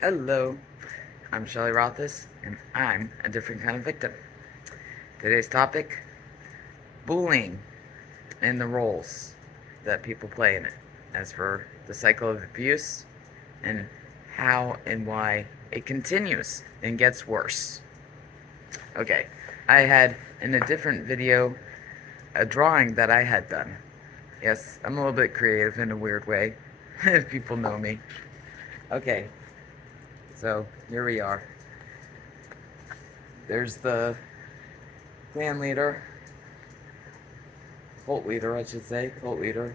Hello, I'm Shelley Rothus, and I'm a different kind of victim. Today's topic, bullying and the roles that people play in it. As for the cycle of abuse and how and why it continues and gets worse. Okay, I had in a different video a drawing that I had done. Yes, I'm a little bit creative in a weird way, if people know me. Okay, so here we are. There's the clan leader, cult leader, I should say, cult leader,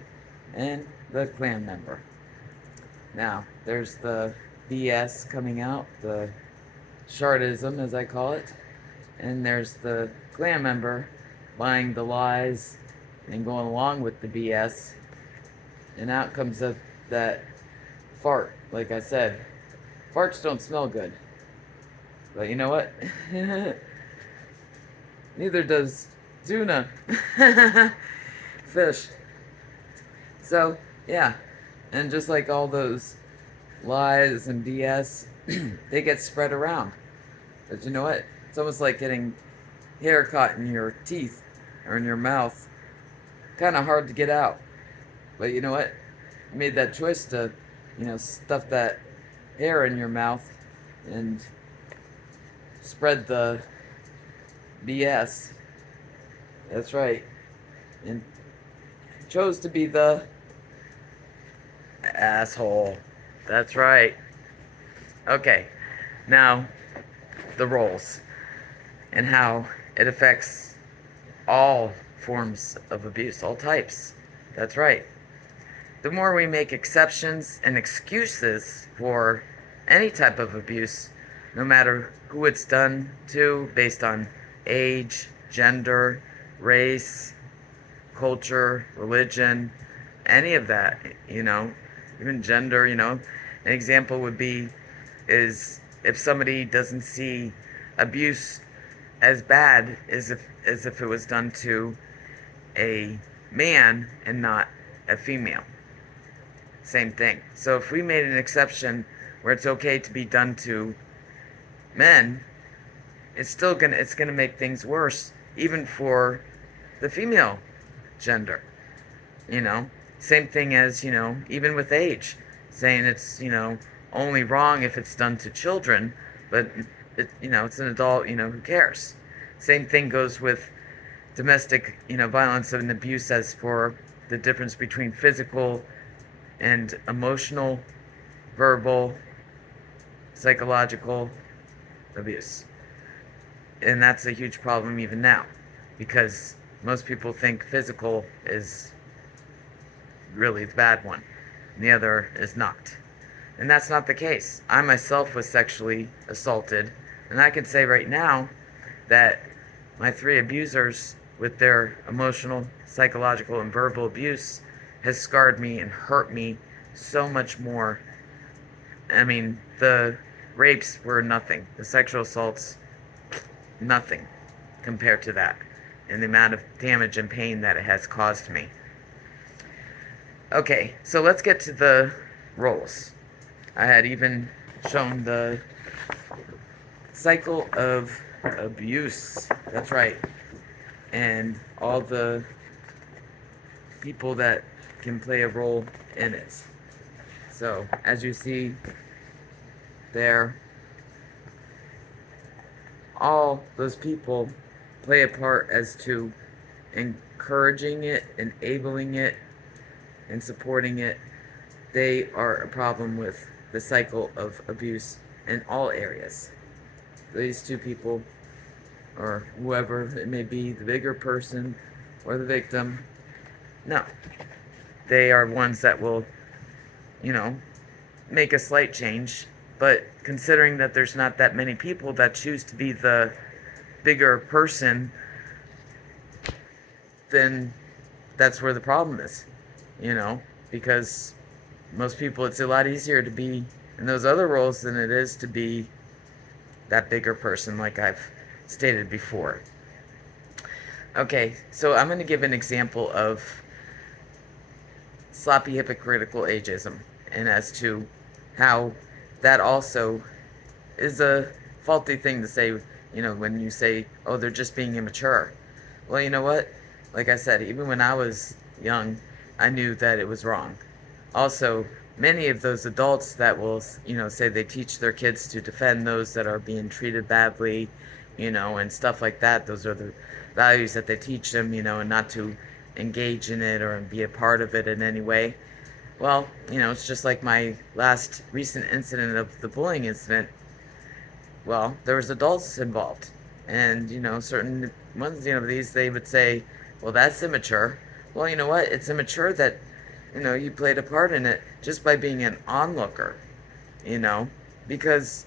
and the clan member. Now, there's the BS coming out, the shardism, as I call it, and there's the clan member buying the lies and going along with the BS, and out comes that fart. Like I said, farts don't smell good, but you know what? Neither does tuna. Fish. So, yeah. And just like all those lies and BS, they get spread around. But you know what? It's almost like getting hair caught in your teeth or in your mouth. Kind of hard to get out. But you know what? You made that choice to, stuff that hair in your mouth and spread the BS. That's right. And chose to be the asshole. That's right. Okay, now the roles and how it affects all forms of abuse, all types. That's right. The more we make exceptions and excuses for any type of abuse, no matter who it's done to, based on age, gender, race, culture, religion, any of that, even gender, An example would be is if somebody doesn't see abuse as bad as if it was done to a man and not a female. Same thing. So if we made an exception where it's okay to be done to men, it's gonna make things worse, even for the female gender. You know, same thing as even with age, saying it's only wrong if it's done to children, but it's an adult. Who cares? Same thing goes with domestic violence and abuse as for the difference between physical and emotional, verbal, psychological abuse. And that's a huge problem even now because most people think physical is really the bad one and the other is not. And that's not the case. I myself was sexually assaulted, and I can say right now that my three abusers, with their emotional, psychological, and verbal abuse, has scarred me and hurt me so much more. I mean, the rapes were nothing. The sexual assaults, nothing compared to that, and the amount of damage and pain that it has caused me. Okay, so let's get to the roles. I had even shown the cycle of abuse. That's right. And all the people that can play a role in it. So, as you see there, all those people play a part as to encouraging it, enabling it, and supporting it. They are a problem with the cycle of abuse in all areas. These two people, or whoever it may be, the bigger person or the victim, no. They are ones that will, make a slight change, but considering that there's not that many people that choose to be the bigger person, then that's where the problem is, because most people, it's a lot easier to be in those other roles than it is to be that bigger person, like I've stated before. Okay, so I'm going to give an example of sloppy hypocritical ageism and as to how that also is a faulty thing to say, when you say, oh, they're just being immature. Well, you know what? Like I said, even when I was young, I knew that it was wrong. Also, many of those adults that will, say they teach their kids to defend those that are being treated badly, and stuff like that. Those are the values that they teach them, and not to engage in it or be a part of it in any way. Well, it's just like my last recent incident of the bullying incident. Well, there was adults involved, and certain ones, these they would say, well, that's immature. Well, you know what? It's immature that you played a part in it just by being an onlooker, because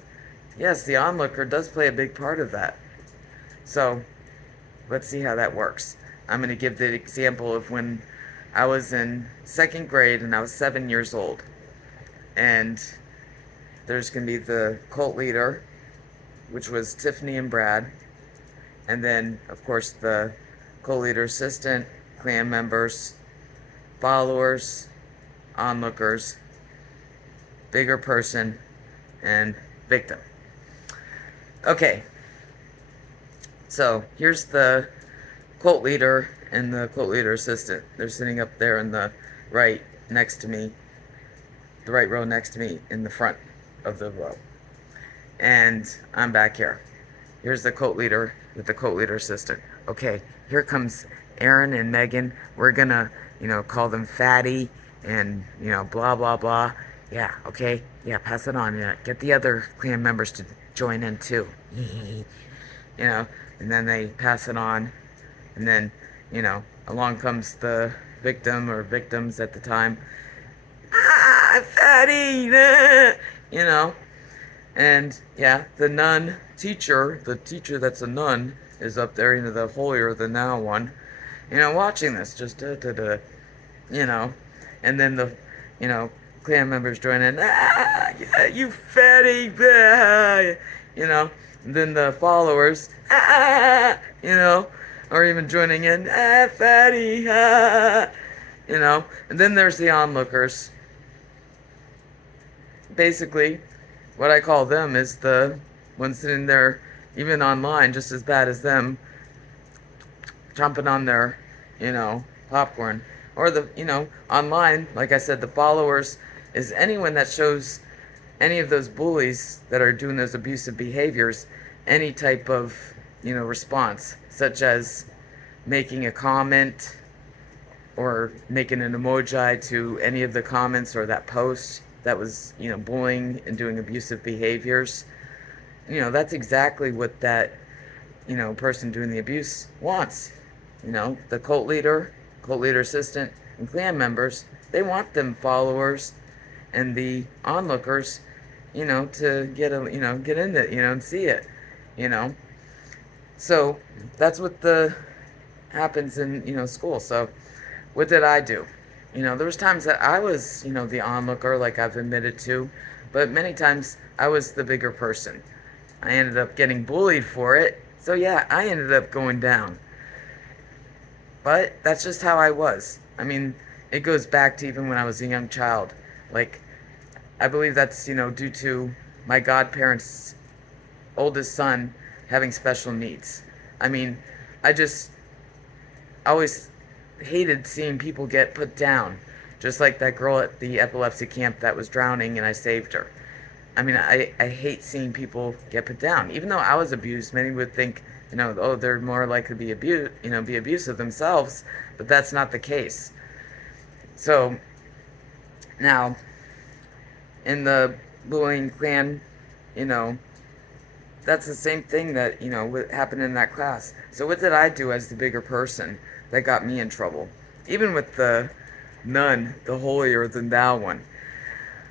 yes, the onlooker does play a big part of that. So let's see how that works. I'm going to give the example of when I was in second grade and I was 7 years old, and there's going to be the cult leader, which was Tiffany and Brad, and then of course the cult leader assistant, clan members, followers, onlookers, bigger person, and victim. Okay, so here's the cult leader and the cult leader assistant. They're sitting up there in the right next to me, the right row next to me in the front of the row. And I'm back here. Here's the cult leader with the cult leader assistant. Okay, here comes Aaron and Megan. We're gonna, call them fatty and, blah, blah, blah. Yeah, okay. Yeah, pass it on. Yeah, get the other clan members to join in too. And then they pass it on. And then, along comes the victim or victims at the time. Ah, fatty! And yeah, the nun teacher, the teacher that's a nun, is up there, the holier than thou one, watching this, just and then the, clan members join in, yeah, you fatty, and then the followers, are even joining in, fatty, and then there's the onlookers. Basically, what I call them is the ones sitting there, even online, just as bad as them, chomping on their, popcorn. Or the, online, like I said, the followers is anyone that shows any of those bullies that are doing those abusive behaviors any type of, response, such as making a comment or making an emoji to any of the comments or that post that was, bullying and doing abusive behaviors. That's exactly what that, person doing the abuse wants. The cult leader assistant, and clan members, they want them followers and the onlookers, to get in it, and see it, So that's what happens in, school. So what did I do? There was times that I was, the onlooker, like I've admitted to, but many times I was the bigger person. I ended up getting bullied for it, so yeah, I ended up going down. But that's just how I was. I mean, it goes back to even when I was a young child. Like, I believe that's, due to my godparents' oldest son having special needs. I mean, I just always hated seeing people get put down, just like that girl at the epilepsy camp that was drowning and I saved her. I mean, I hate seeing people get put down. Even though I was abused, many would think, oh, they're more likely to be be abusive themselves, but that's not the case. So now in the bullying clan, that's the same thing that what happened in that class. So what did I do as the bigger person that got me in trouble? Even with the nun, the holier than thou one,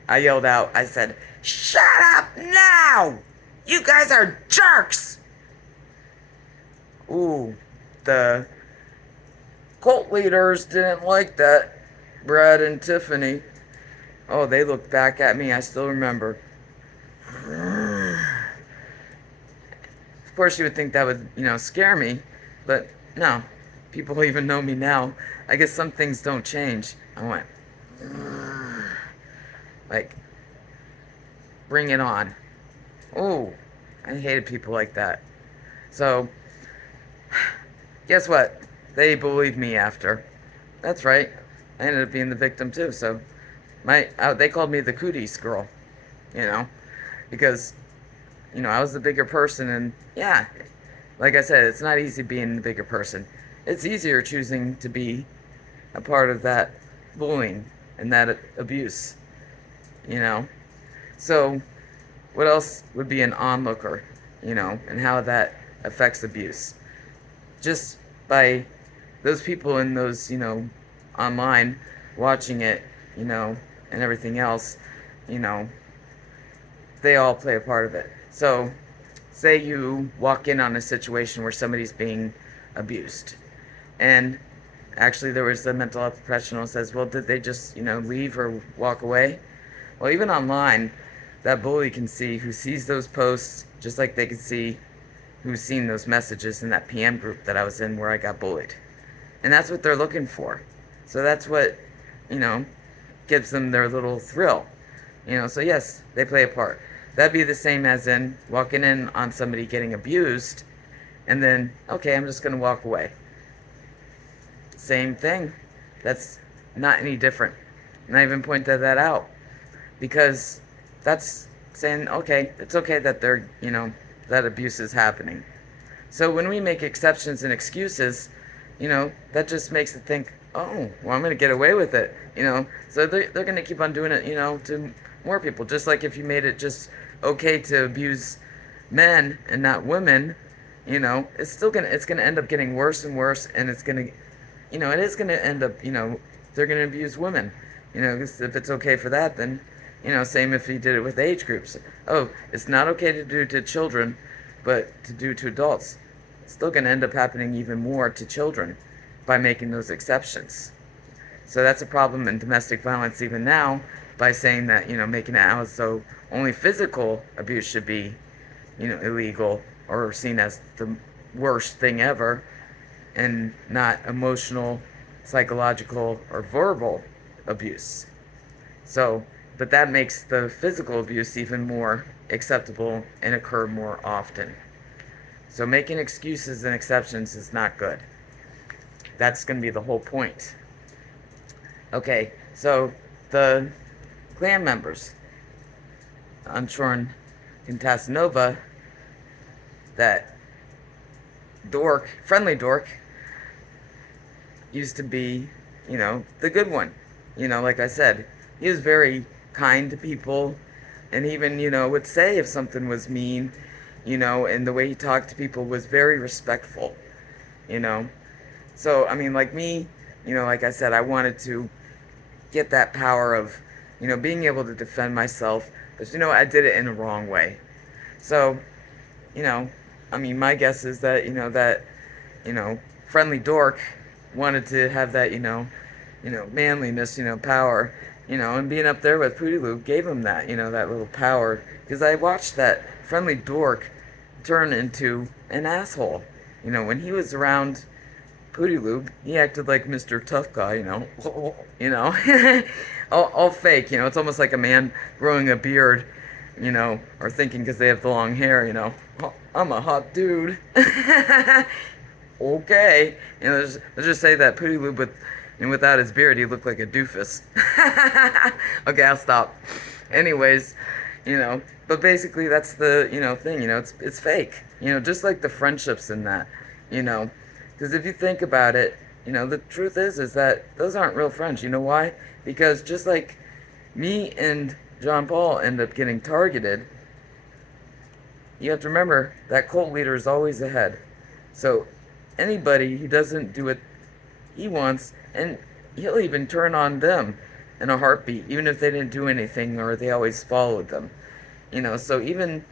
I yelled out, I said, "Shut up now! You guys are jerks!" Ooh, the cult leaders didn't like that. Brad and Tiffany. Oh, they looked back at me, I still remember. Of course you would think that would, scare me, but no. People even know me now. I guess some things don't change. I went, like, bring it on. Oh, I hated people like that. So, guess what? They bullied me after. That's right. I ended up being the victim too. So, they called me the cooties girl, you know, because, I was the bigger person. And yeah, like I said, it's not easy being the bigger person. It's easier choosing to be a part of that bullying and that abuse, you know. So, what else would be an onlooker, and how that affects abuse? Just by those people in those, online watching it, and everything else, you know, they all play a part of it. So, say you walk in on a situation where somebody's being abused, and actually there was a mental health professional who says, well, did they just, leave or walk away? Well, even online, that bully can see who sees those posts, just like they can see who's seen those messages in that PM group that I was in where I got bullied. And that's what they're looking for. So that's what, you know, gives them their little thrill. So yes, they play a part. That'd be the same as in walking in on somebody getting abused and then, okay, I'm just going to walk away. Same thing. That's not any different. And I even pointed that out because that's saying, okay, it's okay that that abuse is happening. So when we make exceptions and excuses, that just makes it think, oh, well, I'm going to get away with it, So they're going to keep on doing it, to more people. Just like if you made it just okay to abuse men and not women, it's going to end up getting worse and worse, and it's going to, it is going to end up, they're going to abuse women. If it's okay for that, then, same if you did it with age groups. Oh, it's not okay to do to children, but to do to adults. It's still going to end up happening even more to children by making those exceptions. So that's a problem in domestic violence even now by saying that, making it out so only physical abuse should be, illegal or seen as the worst thing ever and not emotional, psychological, or verbal abuse. So, but that makes the physical abuse even more acceptable and occur more often. So making excuses and exceptions is not good. That's going to be the whole point. Okay, so the clan members, Unshorn and Casanova, that dork, friendly dork, used to be, the good one. Like I said, he was very kind to people and even, would say if something was mean, and the way he talked to people was very respectful, So, like me, like I said, I wanted to get that power of, being able to defend myself, but, I did it in the wrong way. So, my guess is that, friendly dork wanted to have that, manliness, power, and being up there with Pooty Lou gave him that, that little power, because I watched that friendly dork turn into an asshole. When he was around Pooty Lou, he acted like Mr. Tough Guy, all fake, it's almost like a man growing a beard, or thinking because they have the long hair, oh, I'm a hot dude. Okay, let's just say that Pooty Lou without his beard, he looked like a doofus. Okay, I'll stop. Anyways, but basically that's the, thing, it's fake. Just like the friendships in that, because if you think about it, the truth is that those aren't real friends. You know why? Because just like me and John Paul end up getting targeted, you have to remember that cult leader is always ahead. So anybody who doesn't do what he wants, and he'll even turn on them in a heartbeat, even if they didn't do anything or they always followed them. So even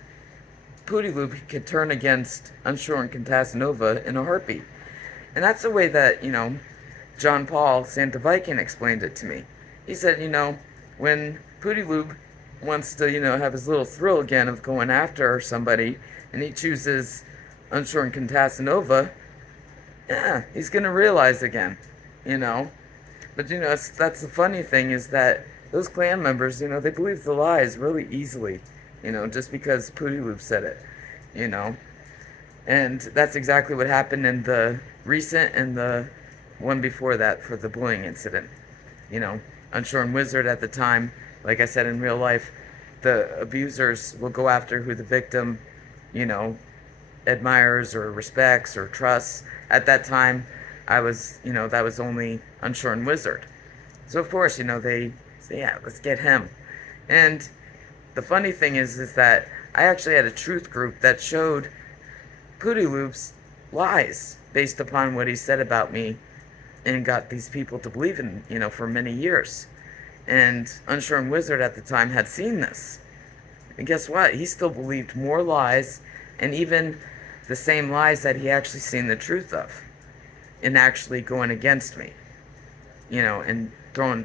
Pooty Loop could turn against Unshorn and Casanova in a heartbeat. And that's the way that, John Paul Santa Viking explained it to me. He said, when Pooty Loop wants to, have his little thrill again of going after somebody, and he chooses Unshorn and Casanova, yeah, he's going to realize again, But, that's the funny thing is that those clan members, they believe the lies really easily. just because Pooty Loop said it, you know. And that's exactly what happened in the recent and the one before that for the bullying incident. You know, Unshorn Wizard at the time, like I said in real life, the abusers will go after who the victim, you know, admires or respects or trusts. At that time, that was only Unshorn Wizard. So of course, they say, yeah, let's get him. And the funny thing is that I actually had a truth group that showed Pooty Loop's lies based upon what he said about me and got these people to believe in, for many years. And Unshorn Wizard at the time had seen this. And guess what? He still believed more lies, and even the same lies that he actually seen the truth of, and actually going against me, and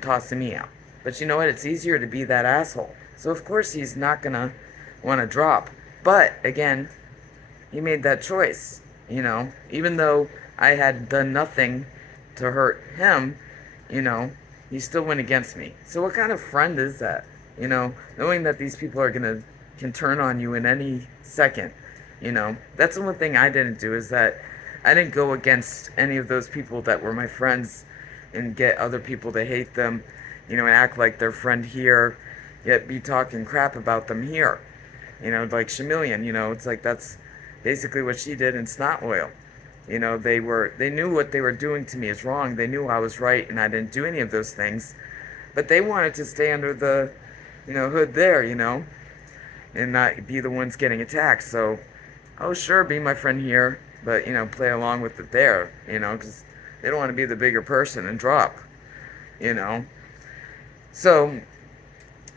tossing me out. But you know what? It's easier to be that asshole. So of course he's not gonna want to drop. But again, he made that choice, even though I had done nothing to hurt him, he still went against me. So what kind of friend is that? Knowing that these people can turn on you in any second. That's the one thing I didn't do, is that I didn't go against any of those people that were my friends and get other people to hate them, and act like their friend here, yet be talking crap about them here. Like Chameleon, it's like that's basically what she did in Snot Oil. They knew what they were doing to me is wrong. They knew I was right and I didn't do any of those things. But they wanted to stay under the, hood there, and not be the ones getting attacked. So, oh sure, be my friend here, but, play along with it there, because they don't want to be the bigger person and drop, So,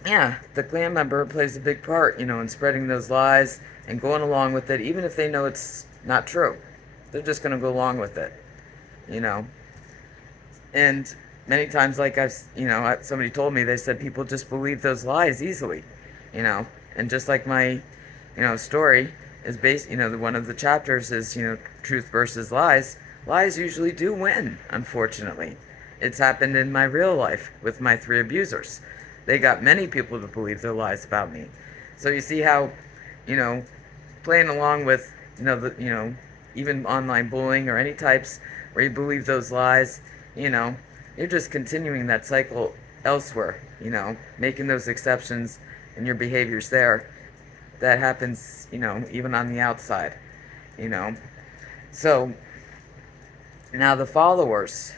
yeah, the clan member plays a big part, in spreading those lies and going along with it, even if they know it's not true. They're just going to go along with it, And many times, like somebody told me, they said people just believe those lies easily, And just like my, story is based, one of the chapters is, truth versus lies. Lies usually do win, unfortunately. It's happened in my real life with my 3 abusers. They got many people to believe their lies about me. So you see how, playing along with, even online bullying or any types where you believe those lies, you're just continuing that cycle elsewhere, making those exceptions and your behaviors there. That happens, even on the outside, So, now the followers,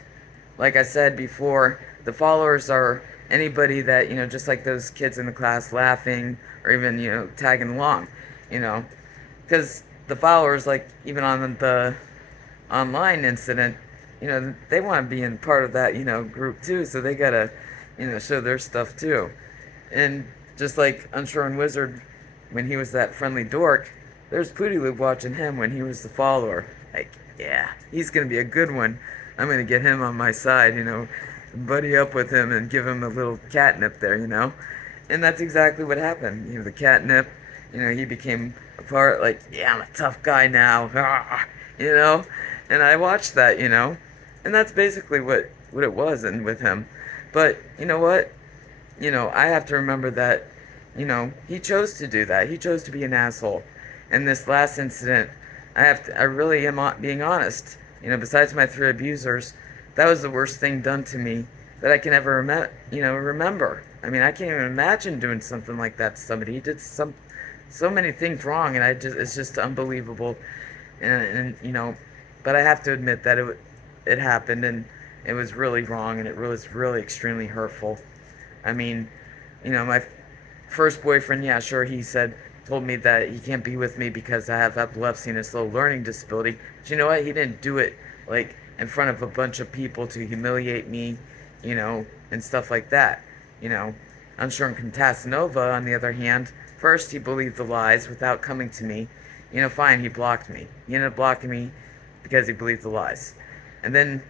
like I said before, the followers are anybody that, just like those kids in the class laughing or even, tagging along, because the followers, like even on the online incident, they want to be in part of that, group too, so they gotta, show their stuff too. And just like Unshorn Wizard, when he was that friendly dork, there's Pooty Loop watching him when he was the follower. Like, yeah, he's gonna be a good one. I'm gonna get him on my side, buddy up with him and give him a little catnip there, And that's exactly what happened. The catnip, he became a part, like, yeah, I'm a tough guy now, And I watched that, And that's basically what it was and with him. But, you know what? I have to remember that, he chose to do that. He chose to be an asshole. And this last incident, I really am being honest. Besides my 3 abusers, that was the worst thing done to me that I can ever remember. I mean, I can't even imagine doing something like that to somebody. He did so many things wrong, and it's just unbelievable. And but I have to admit that it happened, and it was really wrong, and it was really extremely hurtful. I mean, my first boyfriend, yeah, sure, told me that he can't be with me because I have epilepsy and a slow learning disability. But you know what? He didn't do it, like, in front of a bunch of people to humiliate me, and stuff like that. Unshorn Casanova, on the other hand, first he believed the lies without coming to me. Fine, he blocked me. He ended up blocking me because he believed the lies. And then,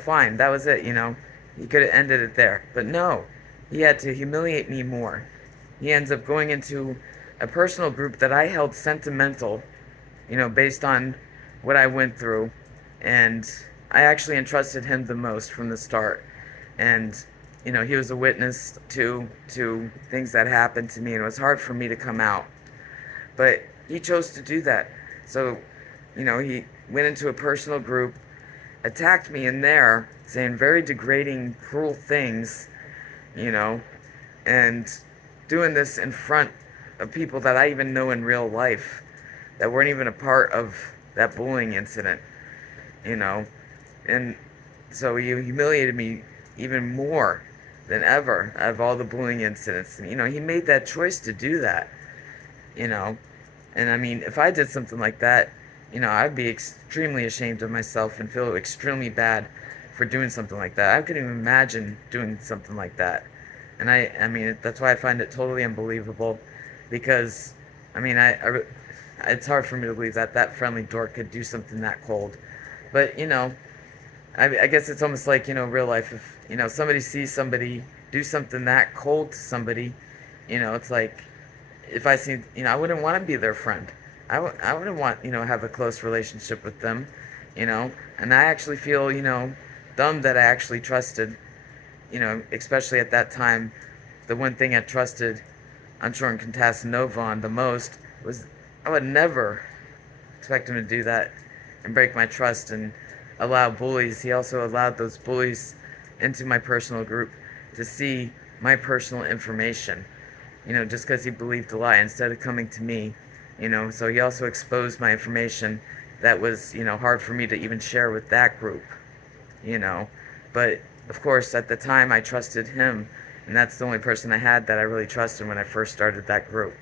fine, that was it, He could have ended it there. But no, he had to humiliate me more. He ends up going into a personal group that I held sentimental, based on what I went through. And I actually entrusted him the most from the start. And he was a witness to things that happened to me, and it was hard for me to come out. But he chose to do that. So, he went into a personal group, attacked me in there, saying very degrading, cruel things, you know, and doing this in front of people that I even know in real life that weren't even a part of that bullying incident, you know. And so he humiliated me even more than ever out of all the bullying incidents. And, he made that choice to do that, you know. And I mean, if I did something like that, I'd be extremely ashamed of myself and feel extremely bad for doing something like that. I couldn't even imagine doing something like that. And I mean, that's why I find it totally unbelievable, because, I mean, it's hard for me to believe that that friendly dork could do something that cold. But, I guess it's almost like, real life. If, somebody sees somebody do something that cold to somebody, it's like, if I see, I wouldn't want to be their friend. I wouldn't want, have a close relationship with them, and I actually feel, dumb that I actually trusted, especially at that time, the one thing I trusted Unshorn Casanova on the most was I would never expect him to do that and break my trust and allow bullies. He also allowed those bullies into my personal group to see my personal information, just because he believed a lie instead of coming to me, So he also exposed my information that was, hard for me to even share with that group, you know. But of course, at the time, I trusted him, and that's the only person I had that I really trusted when I first started that group.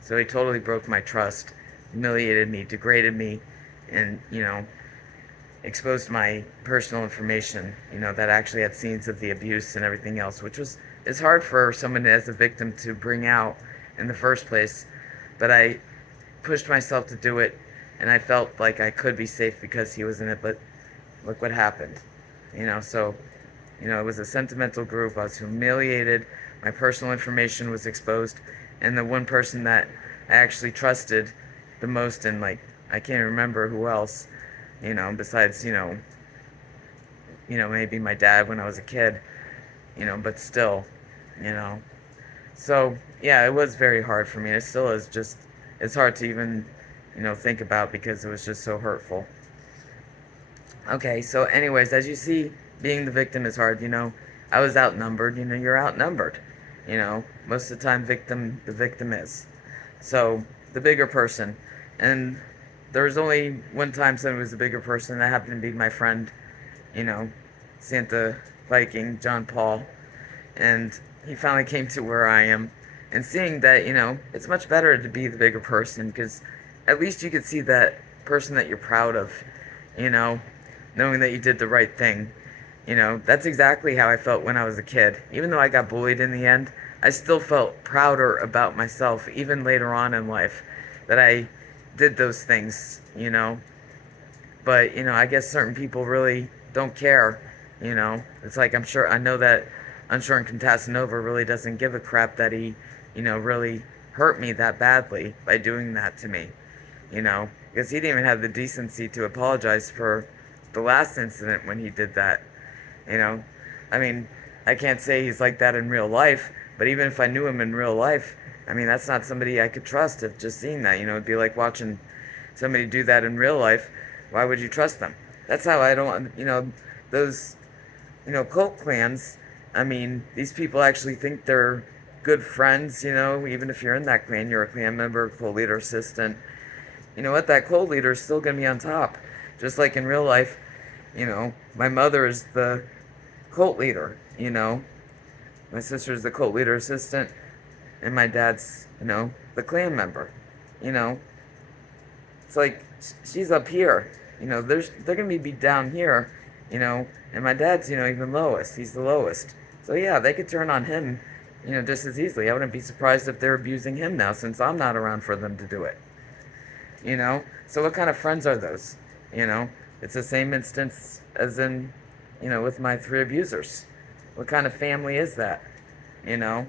So he totally broke my trust, humiliated me, degraded me, and, exposed my personal information, that actually had scenes of the abuse and everything else, which was it's hard for someone as a victim to bring out in the first place. But I pushed myself to do it, and I felt like I could be safe because he was in it. But look what happened, So, it was a sentimental group. I was humiliated. My personal information was exposed, and the one person that I actually trusted the most, and like I can't remember who else, besides maybe my dad when I was a kid, but still, you know. So yeah, it was very hard for me. It still is. Just it's hard to even think about because it was just so hurtful. Okay, so anyways, as you see, being the victim is hard. I was outnumbered. You're outnumbered. Most of the time, the victim is. So the bigger person, and there was only one time somebody was a bigger person. That happened to be my friend, you know, Santa Viking John Paul, and he finally came to where I am, and seeing that it's much better to be the bigger person because at least you could see that person that you're proud of, you know, knowing that you did the right thing. That's exactly how I felt when I was a kid. Even though I got bullied in the end, I still felt prouder about myself, even later on in life, that I did those things. But, I guess certain people really don't care. It's like I know that Unshorn Casanova really doesn't give a crap that he, really hurt me that badly by doing that to me. Because he didn't even have the decency to apologize for the last incident when he did that. You know, I mean, I can't say he's like that in real life, but even if I knew him in real life, I mean, that's not somebody I could trust if just seeing that. It'd be like watching somebody do that in real life. Why would you trust them? That's how I don't, those, cult clans. I mean, these people actually think they're good friends, even if you're in that clan, you're a clan member, cult leader, assistant. You know what? That cult leader is still going to be on top. Just like in real life, my mother is the cult leader. My sister's the cult leader assistant, and my dad's, the clan member. You know, it's like she's up here. They're gonna be down here. And my dad's, even lowest. He's the lowest. So yeah, they could turn on him, just as easily. I wouldn't be surprised if they're abusing him now, since I'm not around for them to do it. So what kind of friends are those? It's the same instance as in, with my 3 abusers. What kind of family is that? You know,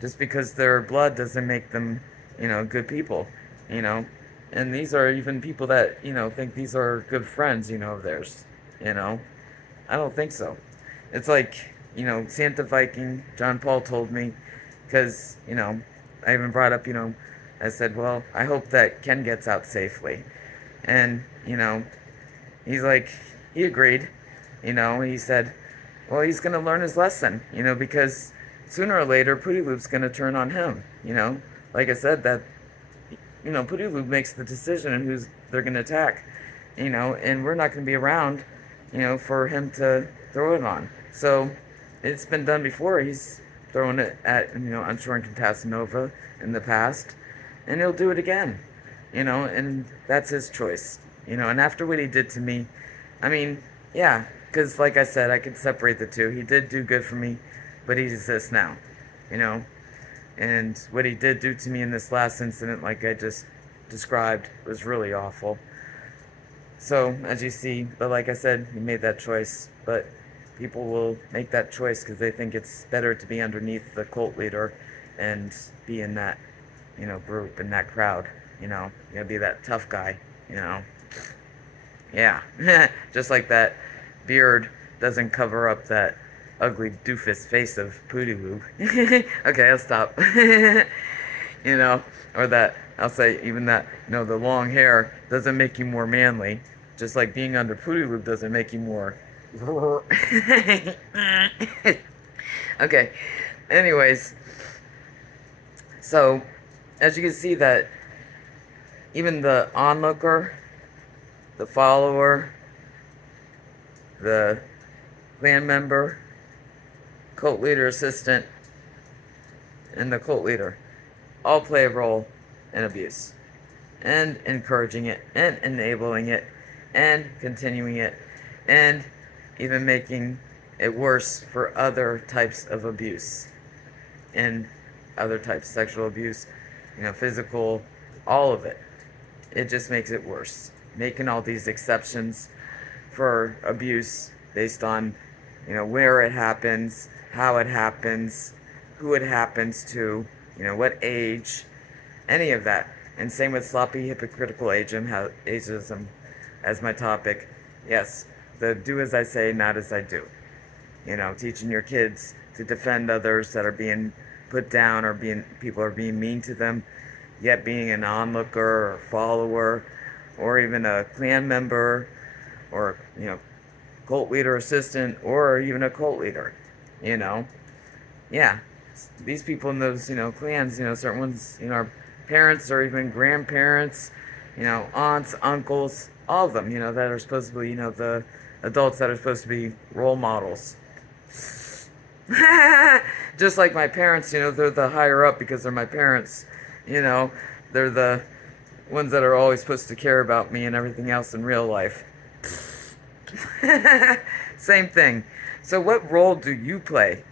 just because they're blood doesn't make them, good people. You know, and these are even people that think these are good friends, of theirs. I don't think so. It's like Santa Viking, John Paul told me, because, I even brought up, I said, well, I hope that Ken gets out safely. And, he's like, he agreed. He said, well, he's going to learn his lesson, because sooner or later, Pooty Loop's going to turn on him, Like I said, that, Pooty Loop makes the decision on who's they're going to attack, and we're not going to be around, for him to throw it on. So, it's been done before. He's thrown it at, Unshorn Casanova in the past, and he'll do it again, and that's his choice, and after what he did to me, I mean, yeah, because like I said, I could separate the two. He did do good for me, but he exists now, you know, and what he did do to me in this last incident, like I just described, was really awful. So, as you see, but like I said, he made that choice, but people will make that choice because they think it's better to be underneath the cult leader and be in that, group, in that crowd, be that tough guy, Yeah, just like that beard doesn't cover up that ugly doofus face of Pooty Loop. Okay, I'll stop. Or that, I'll say even that, the long hair doesn't make you more manly, just like being under Pooty Loop doesn't make you more. Okay, anyways, so as you can see that even the onlooker, the follower, the clan member, cult leader assistant, and the cult leader all play a role in abuse, and encouraging it, and enabling it, and continuing it, and even making it worse for other types of abuse, and other types of sexual abuse, physical, all of it. It just makes it worse. Making all these exceptions for abuse based on, where it happens, how it happens, who it happens to, what age, any of that. And same with sloppy, hypocritical ageism as my topic. Yes, the do as I say, not as I do. Teaching your kids to defend others that are being put down or people are being mean to them, yet being an onlooker or follower or even a clan member or, cult leader assistant or even a cult leader, Yeah, these people in those, clans, certain ones, our parents or even grandparents, aunts, uncles, all of them, that are supposed to be, the adults that are supposed to be role models. Just like my parents, they're the higher up because they're my parents, they're the ones that are always supposed to care about me and everything else in real life. Same thing. So what role do you play?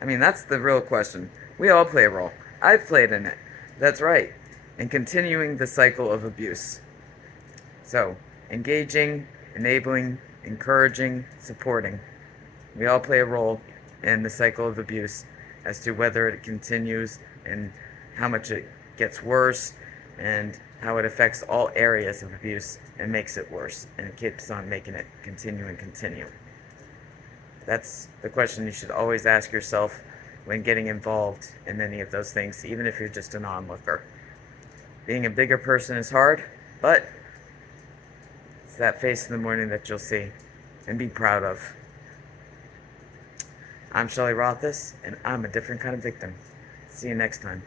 I mean, that's the real question. We all play a role. I've played in it. That's right. In continuing the cycle of abuse. So, engaging, enabling, encouraging, supporting. We all play a role in the cycle of abuse as to whether it continues and how much it gets worse and how it affects all areas of abuse and makes it worse, and it keeps on making it continue and continue. That's the question you should always ask yourself when getting involved in any of those things, even if you're just an onlooker. Being a bigger person is hard, but it's that face in the morning that you'll see and be proud of. I'm Shelley Rothus, and I'm a different kind of victim. See you next time.